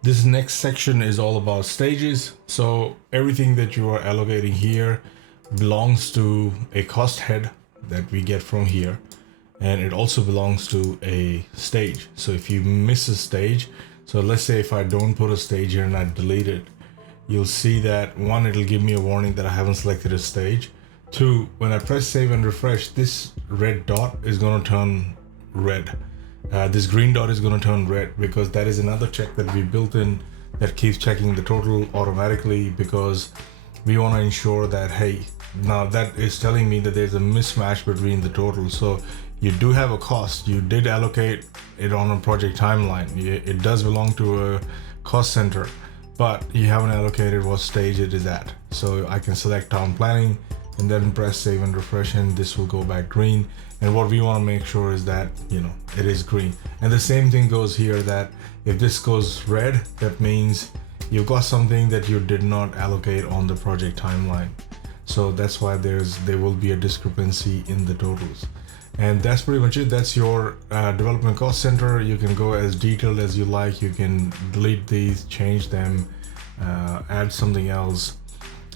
This next section is all about stages. So everything that you are allocating here belongs to a cost head that we get from here. And it also belongs to a stage. So if you miss a stage, so let's say if I don't put a stage here and I delete it, you'll see that one, it'll give me a warning that I haven't selected a stage. Two, when I press save and refresh, this red dot is going to turn red. This green dot is going to turn red because that is another check that we built in that keeps checking the total automatically, because we want to ensure that, hey, now that is telling me that there's a mismatch between the total. So you do have a cost, you did allocate it on a project timeline, it does belong to a cost center, but you haven't allocated what stage it is at. So I can select town planning and then press save and refresh, and this will go back green. And what we want to make sure is that, you know, it is green. And the same thing goes here, that if this goes red, that means you've got something that you did not allocate on the project timeline. So that's why there will be a discrepancy in the totals. And that's pretty much it. That's your development cost center. You can go as detailed as you like. You can delete these, change them, add something else,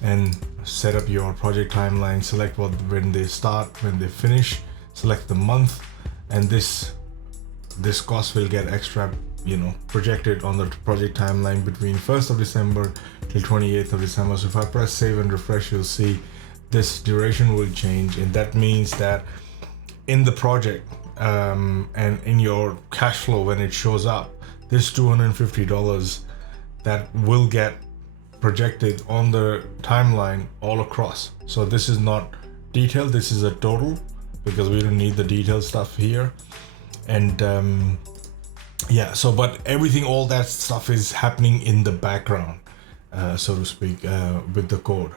and set up your project timeline. Select when they start, when they finish, select the month, and this cost will get extra, you know, projected on the project timeline between 1st of December till 28th of December. So if I press save and refresh, you'll see this duration will change, and that means that in the project and in your cash flow, when it shows up, this $250 that will get projected on the timeline all across. So this is not detailed, this is a total, because we don't need the detailed stuff here. And yeah, so but everything, all that stuff is happening in the background, so to speak, with the code.